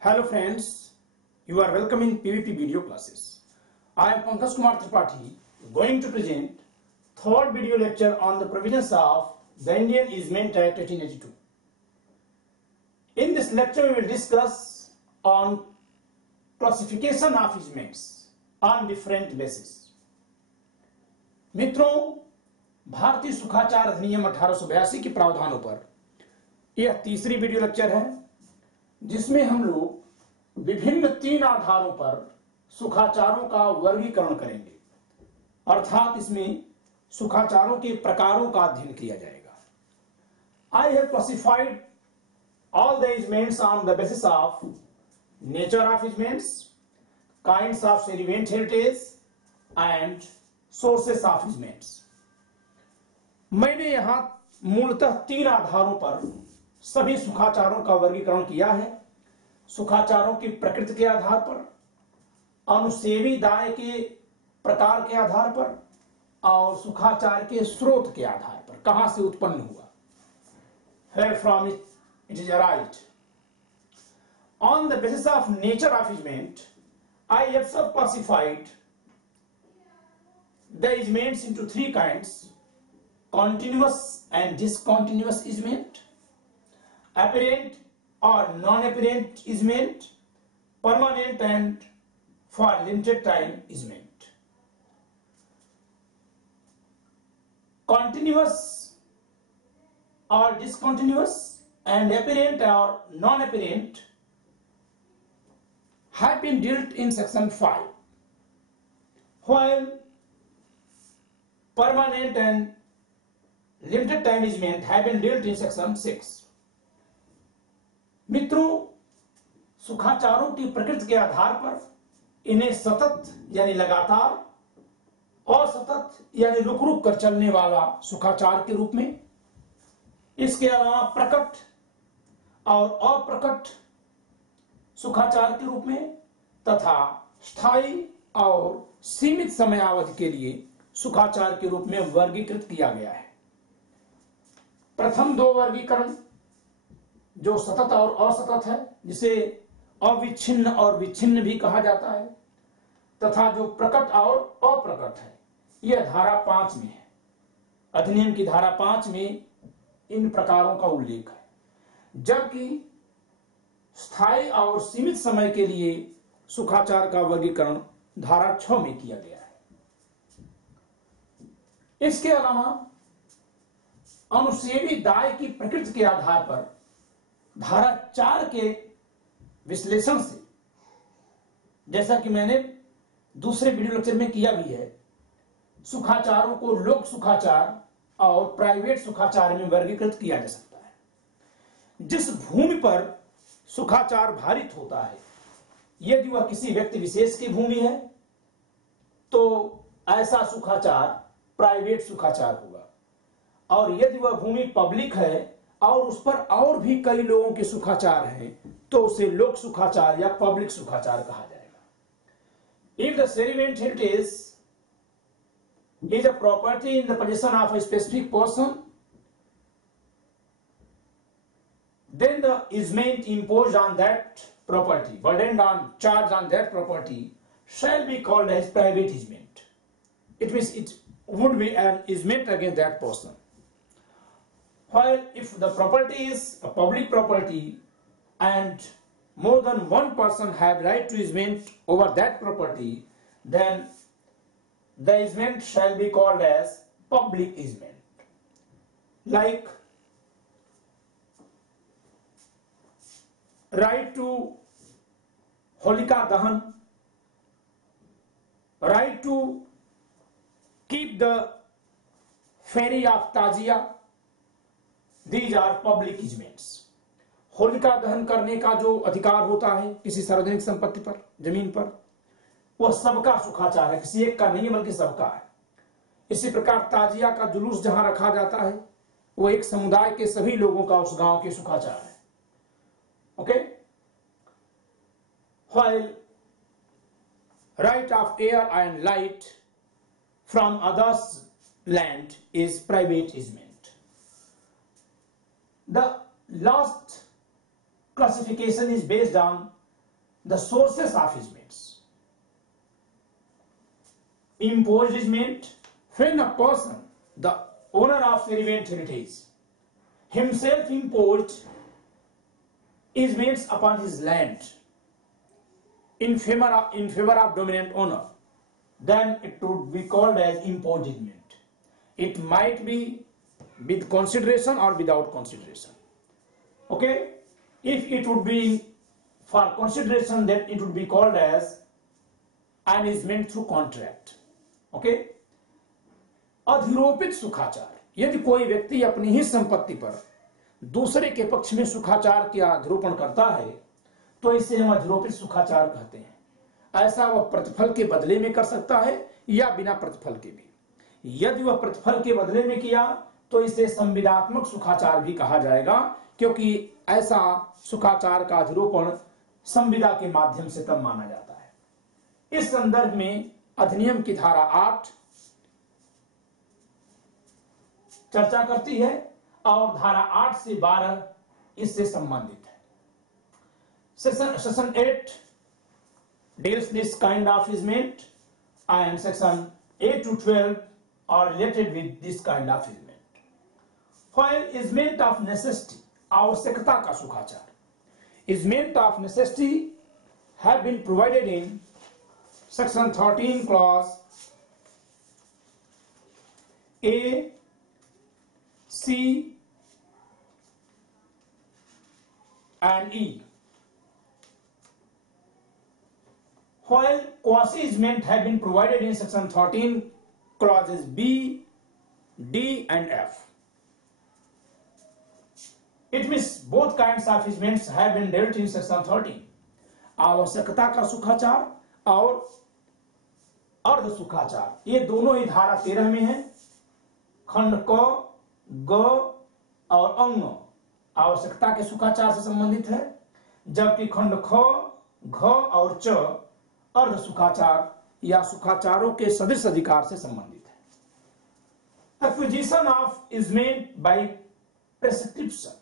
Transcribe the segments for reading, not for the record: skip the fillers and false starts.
Hello friends, you are welcome in PVP video classes. I am Pankaj Kumar Tripathi going to present third video lecture on the provisions of the Indian Easement Act 1882. In this lecture we will discuss on classification of easements on different basis. मित्रों, भारतीय सुखाचार अधिनियम 1882 के प्रावधानों पर यह तीसरी video lecture है जिसमें हम लोग विभिन्न 3 आधारों पर सुखाचारों का वर्गीकरण करेंगे, अर्थात इसमें सुखाचारों के प्रकारों का अध्ययन किया जाएगा। I have classified all the easements on the basis of nature of easements, kinds of sediment heritage and sources of easements. मैंने यहां मूलतः 3 आधारों पर सभी सुखाचारों का वर्गीकरण किया है। सुखाचारों की प्रकृति के आधार पर, अनुसेवी दाय के प्रकार के आधार पर और सुखाचार के स्रोत के आधार पर, कहां से उत्पन्न हुआ, where from it is arised. On the basis of nature of easement, I have sub-classified the easements into 3 kinds: continuous and discontinuous easement, apparent or non-apparent easement, permanent and for limited time easement. Continuous or discontinuous and apparent or non-apparent have been dealt in section 5, while permanent and limited time easement have been dealt in section 6. मित्रों, सुखाचारों की प्रकृति के आधार पर इन्हें सतत यानी लगातार, असतत यानी रुक रुक कर चलने वाला सुखाचार के रूप में, इसके अलावा प्रकट और अप्रकट सुखाचार के रूप में तथा स्थायी और सीमित समयावधि के लिए सुखाचार के रूप में वर्गीकृत किया गया है। प्रथम 2 वर्गीकरण जो सतत और असतत है, जिसे अविच्छिन्न और विच्छिन्न भी कहा जाता है, तथा जो प्रकट और अप्रकट है, यह धारा 5 में है। अधिनियम की धारा 5 में इन प्रकारों का उल्लेख है, जबकि स्थायी और सीमित समय के लिए सुखाचार का वर्गीकरण धारा 6 में किया गया है। इसके अलावा अनुसेवी दाय की प्रकृति के आधार पर धारा 4 के विश्लेषण से, जैसा कि मैंने दूसरे वीडियो लेक्चर में किया भी है, सुखाचारों को लोक सुखाचार और प्राइवेट सुखाचार में वर्गीकृत किया जा सकता है। जिस भूमि पर सुखाचार भारित होता है, यदि वह किसी व्यक्ति विशेष की भूमि है तो ऐसा सुखाचार प्राइवेट सुखाचार होगा, और यदि वह भूमि पब्लिक है और उस पर और भी कई लोगों के सुखाचार हैं तो उसे लोक सुखाचार या पब्लिक सुखाचार कहा जाएगा। If the sediment heritage is a property in the possession of a specific person, then the easement imposed on that property, burdened on charge on that property, shall be called as private easement. It means it would be an easement against that person. While if the property is a public property and more than one person have right to easement over that property, then the easement shall be called as public easement. Like right to Holika Dahan, right to keep the ferry of Tajia, these are public easements. Holika दहन करने का जो अधिकार होता है किसी सार्वजनिक संपत्ति पर, जमीन पर, वह सबका सुखाचार है, किसी एक का नहीं बल्कि सबका है। इसी प्रकार ताजिया का जुलूस जहां रखा जाता है वो एक समुदाय के सभी लोगों का, उस गांव के सुखाचार है। Okay, while right of air and light from others land is private easement. The last classification is based on the sources of easements. Imposed easement, when a person, the owner of servant heritage, himself imposed easements upon his land in favor of dominant owner, then it would be called as imposed easement. It might be with consideration or without consideration. Okay, if it would be for consideration, then it would be called as an easement through contract. Okay, अधिरोपित सुखाचार, यदि कोई व्यक्ति अपनी ही संपत्ति पर दूसरे के पक्ष में सुखाचार का अधिरोपण करता है तो इसे हम अधिरोपित सुखाचार कहते हैं। ऐसा वह प्रतिफल के बदले में कर सकता है या बिना प्रतिफल के भी। यदि वह प्रतिफल के बदले में किया तो इसे संविदात्मक सुखाचार भी कहा जाएगा, क्योंकि ऐसा सुखाचार का अधिरोपण संविदा के माध्यम से तब माना जाता है। इस संदर्भ में अधिनियम की धारा 8 चर्चा करती है और धारा 8 से 12 इससे संबंधित है। Section 8 deals this kind of easement and section 8 to 12 are related with this kind of easement. While easement of necessity, आवश्यकता का सुखाचार, easement of necessity have been provided in section 13 clause A, C and E. While quasi easement have been provided in section 13 clauses B, D and F. It means both kinds of easements have been dealt in section 13. आवश्यकता का सुखाचार और अर्ध सुखाचार, ये दोनों ही धारा 13 में है। खंड क, ग और अंग आवश्यकता के सुखाचार से संबंधित है, जबकि खंड ख, घ और च अर्ध सुखाचार या सुखाचारों के सदृश अधिकार से संबंधित है। Acquisition of easement by prescription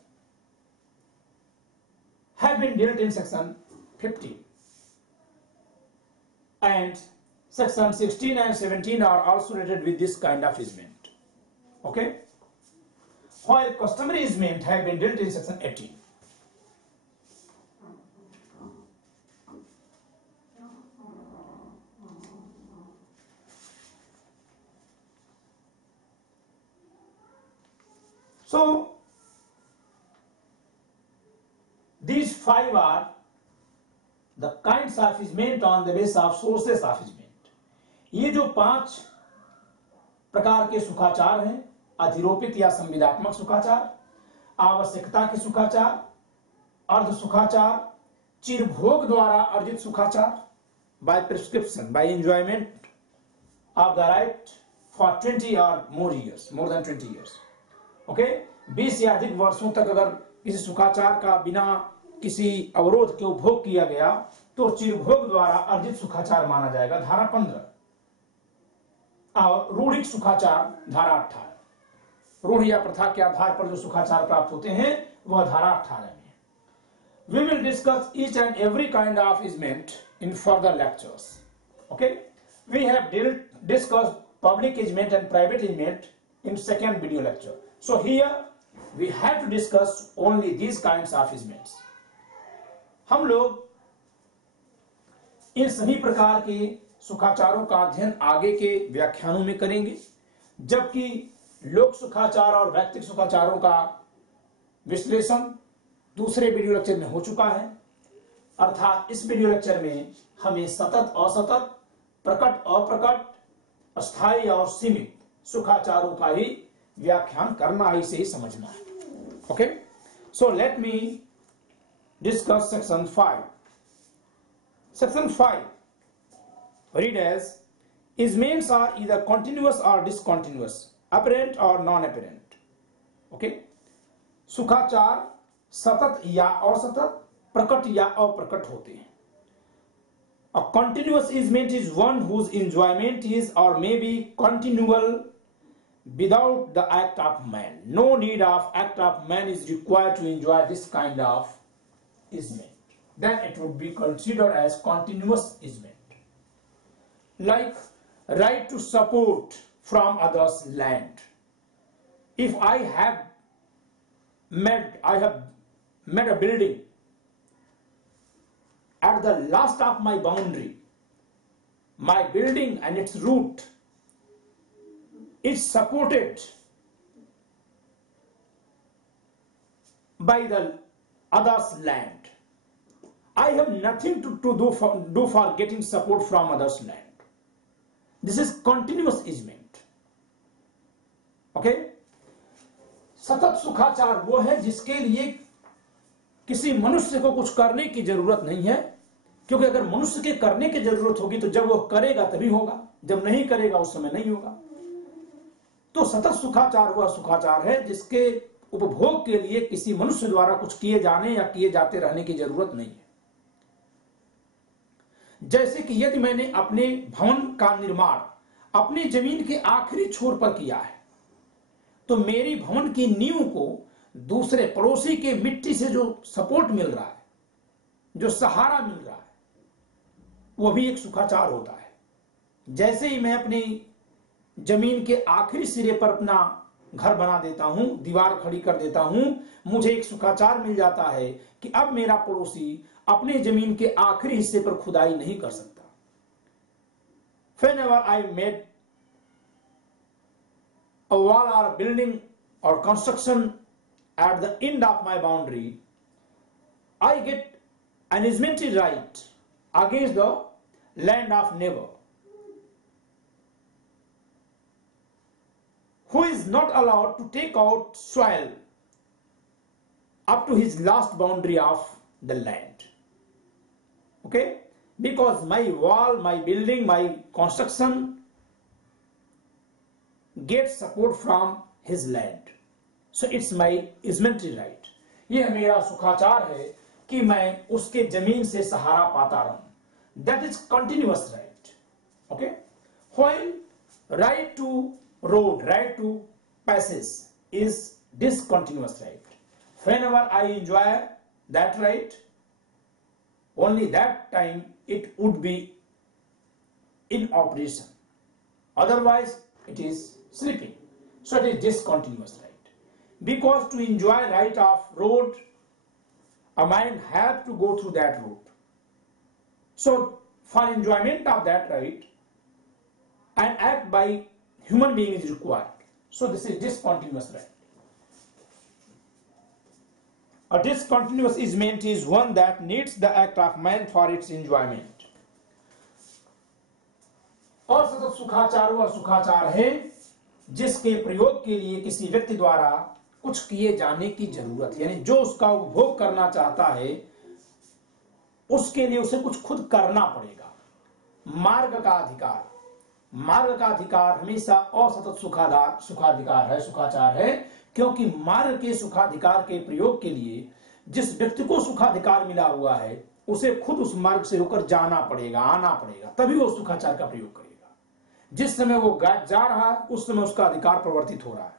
have been dealt in section 15 and section 16 and 17 are also related with this kind of easement. Okay, while customary easement have been dealt in section 18. So these 5 are the kinds of easement on the basis of sources of easement. ये जो 5 प्रकार के सुखाचार हैं, अधिरोपित या संविदात्मक सुखाचार, आवश्यकता के सुखाचार, अर्ध सुखाचार, चिरभोग द्वारा अर्जित सुखाचार, by prescription, by enjoyment of the right for 20 or more years, more than 20 years. Okay, 20 या अधिक वर्षों तक अगर किसी सुखाचार का बिना किसी अवरोध के उपभोग किया गया तो चिरभोग द्वारा अर्जित सुखाचार माना जाएगा, धारा 15। और रूढ़िक सुखाचार धारा 18। रूढ़ या प्रथा के आधार पर जो सुखाचार प्राप्त होते हैं वह धारा 18 में है। We will discuss each and every kind of easement in further lectures. Okay, we have discussed public easement and private easement in second video lecture. So here we have to discuss only these kinds of easements. हम लोग इन सभी प्रकार के सुखाचारों का अध्ययन आगे के व्याख्यानों में करेंगे, जबकि लोक सुखाचार और वैयक्तिक सुखाचारों का विश्लेषण दूसरे वीडियो लेक्चर में हो चुका है। अर्थात इस वीडियो लेक्चर में हमें सतत असतत, प्रकट अप्रकट, अस्थायी और सीमित सुखाचारों का ही व्याख्यान करना है, इसे ही समझना है। Okay, so let me discuss section 5. Section 5 read as easements are either continuous or discontinuous, apparent or non-apparent. Okay, सुखाचार सतत या असतत, प्रकट या अप्रकट होते हैं। A continuous easement is one whose enjoyment is or may be continual without the act of man. No need of act of man is required to enjoy this kind of easement. then it would be considered as continuous easement. Like right to support from others' land. If I have made a building at the last of my boundary, my building and its root is supported by the other's land. I have nothing to do for getting support from others' land. This is continuous easement. Okay? सतत सुखाचार वो है जिसके लिए किसी मनुष्य को कुछ करने की जरूरत नहीं है, क्योंकि अगर मनुष्य के करने की जरूरत होगी तो जब वो करेगा तभी होगा, जब नहीं करेगा उस समय नहीं होगा। तो सतत सुखाचार वह सुखाचार है जिसके उपभोग के लिए किसी मनुष्य द्वारा कुछ किए जाने या किए जाते रहने की जरूरत नहीं है। जैसे कि यदि मैंने अपने भवन का निर्माण अपनी जमीन के आखिरी छोर पर किया है, तो मेरी भवन की नींव को दूसरे पड़ोसी के मिट्टी से जो सपोर्ट मिल रहा है, जो सहारा मिल रहा है, वो भी एक सुखाचार होता है। जैसे ही मैं अपनी जमीन के आखिरी सिरे पर अपना घर बना देता हूं, दीवार खड़ी कर देता हूं, मुझे एक सुखाचार मिल जाता है कि अब मेरा पड़ोसी अपने जमीन के आखिरी हिस्से पर खुदाई नहीं कर सकता। Whenever I made a wall or a building or construction at the end of my boundary, I get an easementary right against the land of neighbor, who is not allowed to take out soil up to his last boundary of the land. Okay? Because my wall, my building, my construction gets support from his land. So it's my easementary right. यह मेरा सुखाचार है कि मैं उसके जमीन से सहारा पाता रहूं. That is continuous right. Okay? While right to road, right to passage is discontinuous right. Whenever I enjoy that right, only that time it would be in operation. Otherwise, it is sleeping. So it is discontinuous right. Because to enjoy right of road, a man have to go through that road. So for enjoyment of that right, an act by human being is required. So this is discontinuous right. A discontinuous easement is one that needs the act of man for its enjoyment. और सतत सुखाचार वह सुखाचार है जिसके प्रयोग के लिए किसी व्यक्ति द्वारा कुछ किए जाने की जरूरत है, यानी जो उसका उपभोग करना चाहता है उसके लिए उसे कुछ खुद करना पड़ेगा। मार्ग का अधिकार हमेशा असतत सुखाधिकार है, सुखाचार है, क्योंकि मार्ग के सुखाधिकार के प्रयोग के लिए जिस व्यक्ति को सुखाधिकार मिला हुआ है उसे खुद उस मार्ग से होकर जाना पड़ेगा, आना पड़ेगा, तभी वो सुखाचार का प्रयोग करेगा। जिस समय वो जा रहा है उस समय उसका अधिकार प्रवर्तित हो रहा है।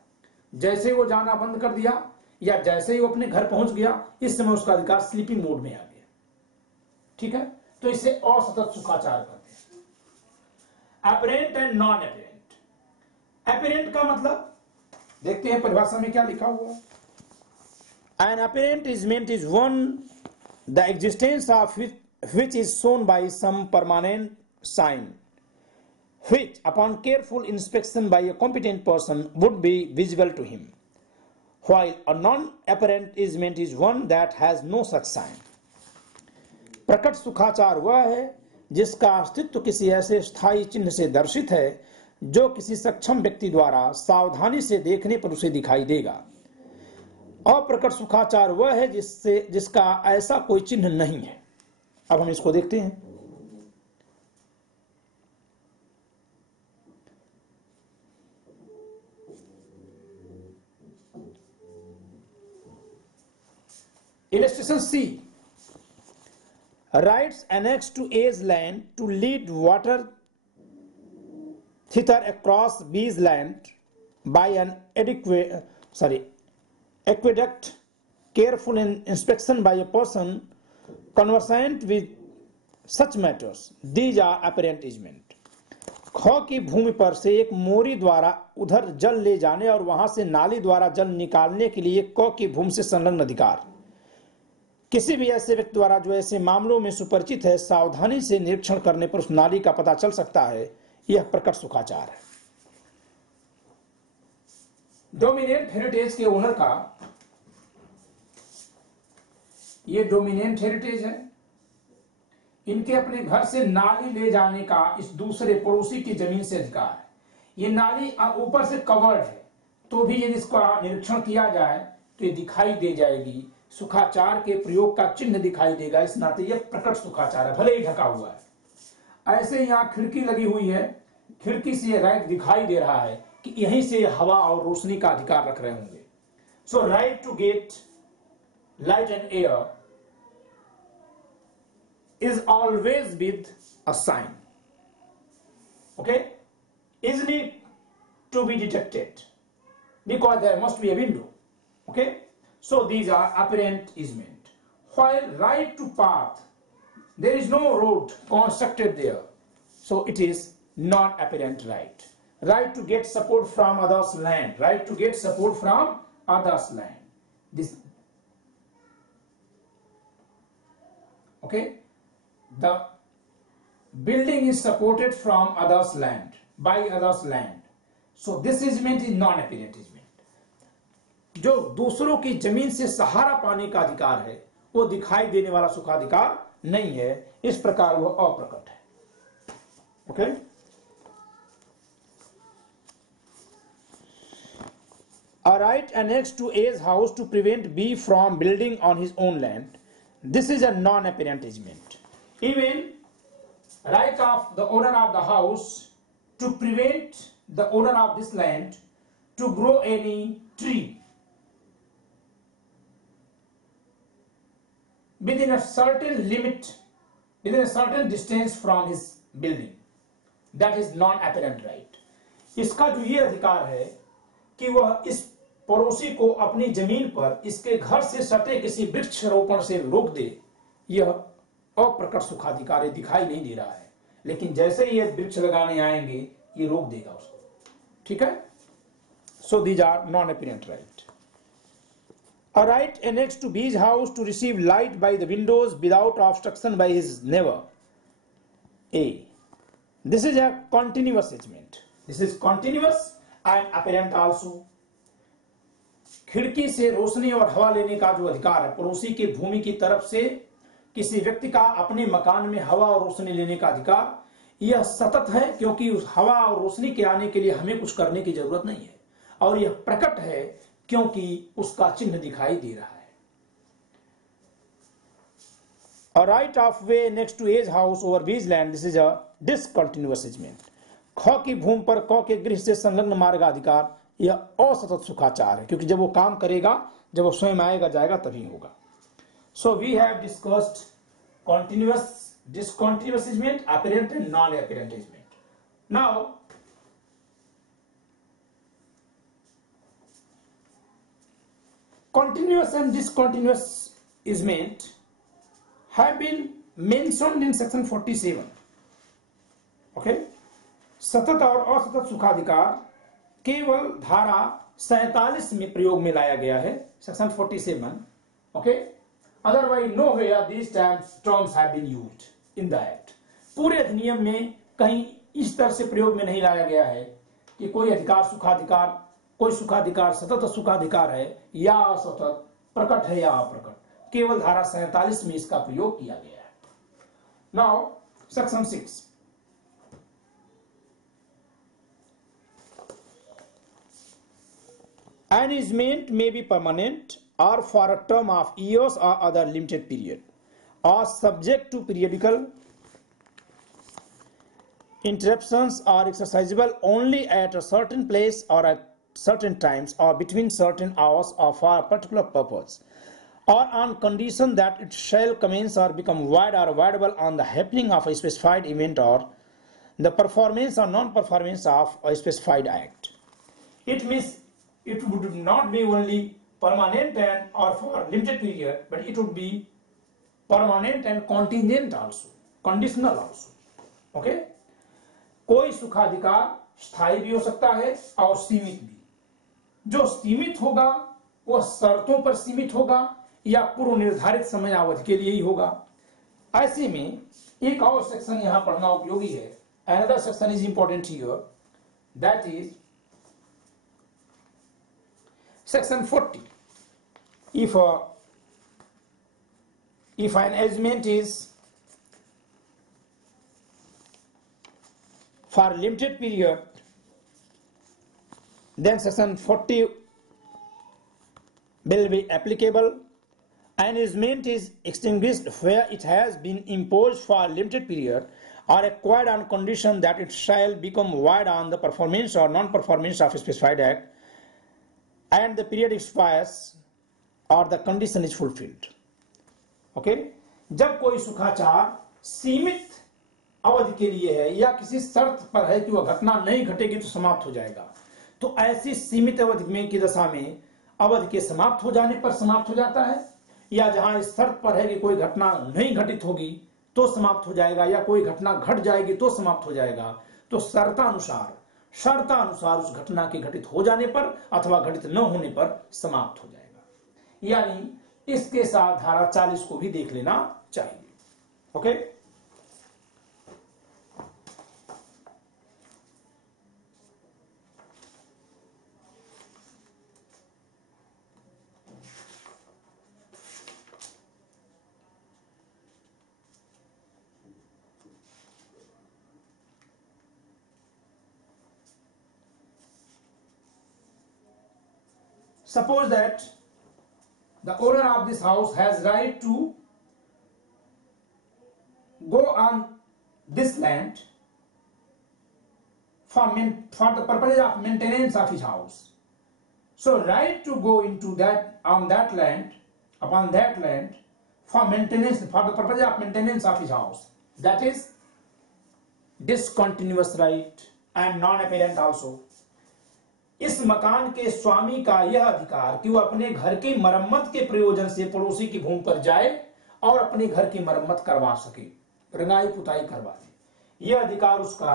जैसे वो जाना बंद कर दिया या जैसे ही वो अपने घर पहुंच गया, इस समय उसका अधिकार स्लीपिंग मोड में आ गया। ठीक है, तो इसे असतत सुखाचार कहते हैं। Apparent and non apparent. Apparent का मतलब देखते हैं परिभाषा में क्या लिखा हुआ है। An apparent easement is one the existence of which is shown by some permanent sign, which upon careful inspection by a competent person would be visible to him, while a non-apparent easement is one that has no such sign. प्रकट सुखाचार वह है जिसका अस्तित्व किसी ऐसे स्थायी चिन्ह से दर्शित है जो किसी सक्षम व्यक्ति द्वारा सावधानी से देखने पर उसे दिखाई देगा। अप्रकट सुखाचार वह है जिसका ऐसा कोई चिन्ह नहीं है। अब हम इसको देखते हैं। Illustration C. Rights annexed to A's land to lead water thither across B's land by an aqueduct, careful inspection by a person conversant with such matters, these are apparent easement. ख की भूमि पर से एक मोरी द्वारा उधर जल ले जाने और वहां से नाली द्वारा जल निकालने के लिए क की भूमि से संलग्न अधिकार। किसी भी ऐसे व्यक्ति द्वारा जो ऐसे मामलों में सुपरिचित है, सावधानी से निरीक्षण करने पर उस नाली का पता चल सकता है। यह प्रकट सुखाचार है। डोमिनेंट हेरिटेज के ओनर का ये डोमिनेंट हेरिटेज है। इनके अपने घर से नाली ले जाने का इस दूसरे पड़ोसी की जमीन से अधिकार है। ये नाली ऊपर से कवर्ड है, तो भी यदि इसका निरीक्षण किया जाए तो ये दिखाई दे जाएगी, सुखाचार के प्रयोग का चिन्ह दिखाई देगा। इस नाते यह प्रकट सुखाचार है, भले ही ढका हुआ है। ऐसे यहां खिड़की लगी हुई है, खिड़की से यह राइट दिखाई दे रहा है कि यहीं से हवा और रोशनी का अधिकार रख रहे होंगे। So right to get light and air is always with a sign, okay, easily to be detected because there must be a window, okay. So these are apparent easement. While right to path, there is no road constructed there, so it is not apparent right. Right to get support from others' land, right to get support from others' land, this, okay. The building is supported from others' land, by others' land. So this easement is non-apparent easement. जो दूसरों की जमीन से सहारा पाने का अधिकार है, वो दिखाई देने वाला सुखाधिकार नहीं है। इस प्रकार वो अप्रकट है। Okay, A right annexed to A's house to prevent B from building on his own land. This is a non-apparent easement. Even right of the owner of the house to prevent the owner of this land to grow any tree within a certain limit, within a certain distance from his building, that is non-apparent right. इसका जो ये अधिकार है कि वह इस पड़ोसी को अपनी जमीन पर इसके घर से सटे किसी वृक्ष रोपण से रोक दे, यह अप्रकट सुखाधिकार दिखाई नहीं दे रहा है। लेकिन जैसे ही ये वृक्ष लगाने आएंगे, ये रोक देगा उसको। ठीक है। So these are non apparent right. A right annexed to B's house to receive light by the windows without obstruction by his neighbor. A. This is a continuous easement. This is continuous and apparent also. खिड़की से रोशनी और हवा लेने का जो अधिकार है, पड़ोसी की भूमि की तरफ से किसी व्यक्ति का अपने मकान में हवा और रोशनी लेने का अधिकार, यह सतत है, क्योंकि उस हवा और रोशनी के आने के लिए हमें कुछ करने की जरूरत नहीं है। और यह प्रकट है क्योंकि उसका चिन्ह दिखाई दे रहा है। A right of way next to A's house over B's land, this is a discontinuous easement. ख की भूमि पर क के गृह से संलग्न मार्गाधिकार, यह असतत सुखाचार है, क्योंकि जब वो काम करेगा, जब वो स्वयं आएगा जाएगा तभी होगा। So we have discussed continuous, discontinuous easement, apparent and non-apparent easement. Now continuous and discontinuous easement have been mentioned in section 47. Okay, सतत और असतत सुखाधिकार केवल धारा 47 में प्रयोग में लाया गया है, section 47. Okay, otherwise nowhere these terms have been used in the act. पूरे अधिनियम में कहीं इस तरह से प्रयोग में नहीं लाया गया है कि कोई अधिकार सुखाधिकार, कोई सुखाधिकार सतत सुखाधिकार है या असतत, प्रकट है या अप्रकट। केवल धारा 47 में इसका प्रयोग किया गया है। Now section 6, an easement may be permanent or for a term of years or other limited period, or subject to periodical interruptions, or exercisable only at a certain place or at certain times or between certain hours or for a particular purpose, or on condition that it shall commence or become void or voidable on the happening of a specified event or the performance or non-performance of a specified act. It means it would not be only permanent and or for limited period, but it would be permanent and contingent also, conditional also. Okay, कोई सुखाधिकार स्थायी भी हो सकता है और सीमित भी। जो सीमित होगा वह शर्तों पर सीमित होगा या पूर्व निर्धारित समय अवधि के लिए ही होगा। ऐसे में एक और सेक्शन यहां पढ़ना उपयोगी है। Another section is important here, that is section 40। if an arrangement is for limited period, then section 40 will be applicable. An arrangement is extinguished where it has been imposed for a limited period or acquired on condition that it shall become void on the performance or non-performance of a specified act, and the period expires or the condition is fulfilled. Okay, जब कोई सुखाचार सीमित अवधि के लिए है या किसी शर्त पर है कि वह घटना नहीं घटेगी तो समाप्त हो जाएगा, तो ऐसी सीमित अवधि में की दशा में अवधि के समाप्त हो जाने पर समाप्त हो जाता है, या जहां इस शर्त पर है कि कोई घटना नहीं घटित होगी तो समाप्त हो जाएगा, या कोई घटना घट जाएगी तो समाप्त हो जाएगा, तो शर्तानुसार उस घटना के घटित हो जाने पर अथवा घटित न होने पर समाप्त हो जाएगा। यानी इसके साथ धारा 40 को भी देख लेना चाहिए। Okay, suppose that the owner of this house has right to go on this land for the purpose of maintenance of his house. So right to go into that on that land, upon that land for maintenance, for the purpose of maintenance of his house, that is discontinuous right and non-apparent also. इस मकान के स्वामी का यह अधिकार कि वह अपने घर की मरम्मत के प्रयोजन से पड़ोसी की भूमि पर जाए और अपने घर की मरम्मत करवा सके, रंगाई पुताई करवा दे, यह अधिकार उसका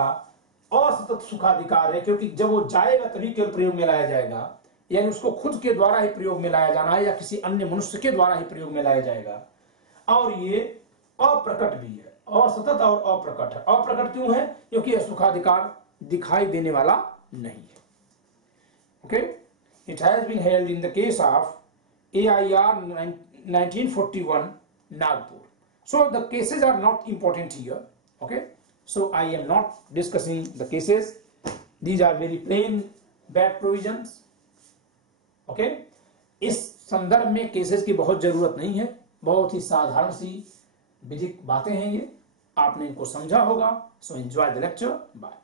असतत सुखाधिकार है, क्योंकि जब वो जाएगा तभी केवल प्रयोग में लाया जाएगा, यानी उसको खुद के द्वारा ही प्रयोग में लाया जाना है या किसी अन्य मनुष्य के द्वारा ही प्रयोग में लाया जाएगा। और ये अप्रकट भी है, असतत और अप्रकट है। अप्रकट क्यों है? क्योंकि यह सुखाधिकार दिखाई देने वाला नहीं है। Okay, it has been held in the case of AIR 1941 Nagpur. So the cases are not important here. Okay, so I am not discussing the cases. These are very plain bad provisions. Okay, इस संदर्भ में cases की बहुत जरूरत नहीं है, बहुत ही साधारण सी विधिक बातें हैं ये, आपने इनको समझा होगा। So enjoy the lecture. Bye.